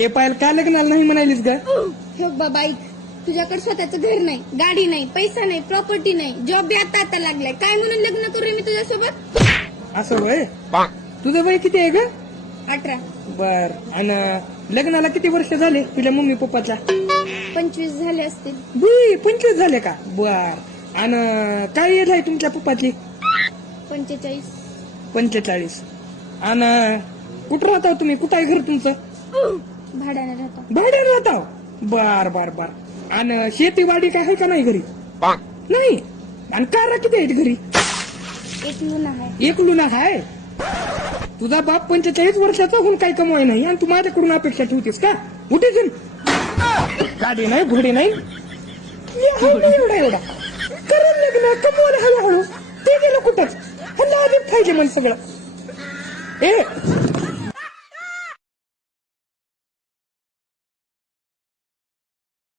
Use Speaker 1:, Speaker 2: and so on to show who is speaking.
Speaker 1: हे पाहिलं का लग्नाला नाही म्हणालीस ग?
Speaker 2: हे बाबा ऐक तुझ्याकडे स्वतःचं घर नाही गाडी नाही पैसा नाही प्रॉपर्टी नाही जॉब बी आता आता लागलाय. काय म्हणून लग्न करू मी तुझ्यासोबत?
Speaker 1: असं वय? तुझं वय किती आहे ग?
Speaker 2: अठरा.
Speaker 1: बर आणि लग्नाला किती वर्ष झाले तुझ्या मम्मी पप्पाच्या?
Speaker 2: पंचवीस झाले असतील.
Speaker 1: बी पंचवीस झाले का? बर आणि काय येत आहे तुमच्या पप्पाची?
Speaker 2: पंचेचाळीस.
Speaker 1: पंचेचाळीस. आणि कुठं राहता तुम्ही? कुठं आहे घर तुमचं?
Speaker 2: भाड्याने राहतो.
Speaker 1: भाड्याने राहता बर बर बर. आणि शेतीवाडी काय आहे का नाही घरी? नाही? आणि कार किती आहेत घरी?
Speaker 2: एक लुना आहे
Speaker 1: एक लुना हाय? तुझा बाप पंचेचाळीस वर्षाचा होऊन काही कमाई नाही आणि तू माझ्याकडून अपेक्षा ठेवतेस का? उठे गाडी नाही घोडी नाही. आहे एवढा एवढा. करेल लग्न कमवायला हळूहळू. ते गेलं कुठंच? हल्ला आधीच पाहिजे मन सगळं. ए